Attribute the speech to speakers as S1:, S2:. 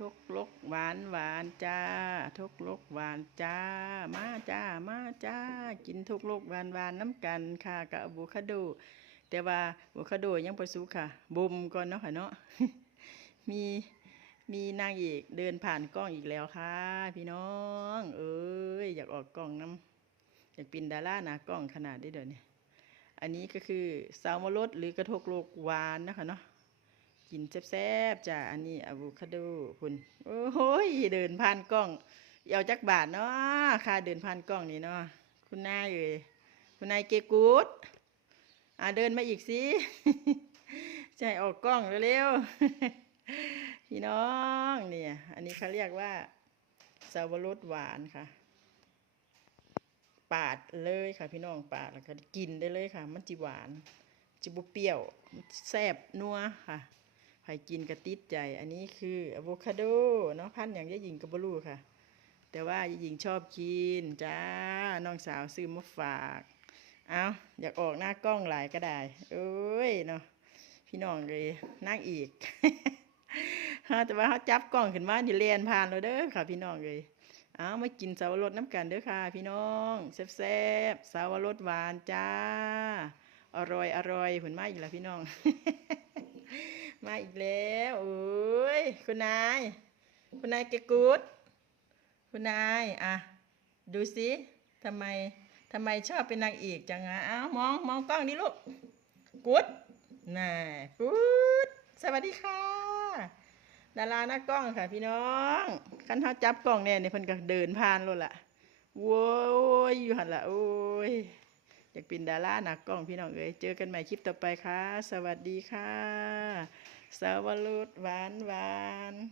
S1: ทุกลกหวานหวานจ้า ทุกลกหวานจ้า มาจ้ามาจ้า กินทุกลกหวานหวานน้ำกันค่ะกับอะโวคาโด แต่ว่าอะโวคาโดยังประสุกค่ะบ่มก่อนเนาะค่ะเนาะมีมีนางเอกเดินผ่านกล้องอีกแล้วค่ะ พี่น้อง เอ้ยอยากออกกล้องน้ำอยากเป็นดาราหนากล้องขนาดได้เดี๋ยวนี้อันนี้ก็คือซาวมรสหรือกระทกโลกหวานนะคะเนาะ กินแซ่บๆจ้ะอันนี้อะโวคาโดคุณโอ้โหเดินผ่านกล้องเอาจักบาทเนาะค่าเดินผ่านกล้องนี่เนาะคุณนายเอ้ยคุณนายเกกูดอ่าเดินมาอีกสิให้ออกกล้องเร็วๆพี่น้องเนี่ย อันนี้เขาเรียกว่าซาวรสหวานค่ะ ปาดเลยค่ะ พี่น้องปาดแล้วก็กินได้เลยค่ะ มันจิหวานจิบุเปรี้ยวแซ่บนัวค่ะ ใครกินก็ติดใจ อันนี้คืออะโวคาโดเนาะพันอย่างยายหญิงกับบลูค่ะ แต่ว่ายายหญิงชอบกินจ้า น้องสาวซื้อมาฝาก เอาอยากออกหน้ากล้องหลายก็ได้เอ้ยเนาะพี่น้องเลยนั่งอีกฮะแต่ว่าเขาจับกล้องขึ้นมาที่เลียนผ่านแล้วเด้อค่ะ พี่น้องเลยเอามากินสาวรสน้ำกันเด้อค่ะ พี่น้องแซ่บๆสาวรสหวานจ้าอร่อยอร่อยผลมาอีกแล้วพี่น้อง มาอีกแล้วโอ้ยคุณนาย คุณนายเกกูดคุณนายอะดูสิทำไมทำไมชอบเป็นนางเอกจังอะเอ้ามองมองกล้องนี่ลูกกูดน่ะกูดสวัสดีค่ะ ดาราหน้ากล้องค่ะ พี่น้องคันเขาจับกล้องแน่เนี่ยเพิ่นก็เดินผ่านโลดละโว้ยอยู่หันละโอ้ยอยากเป็นดาราหน้ากล้องพี่น้องเอ้ยเจอกันใหม่คลิปต่อไปค่ะ สวัสดีค่ะ สวัสหวานหวาน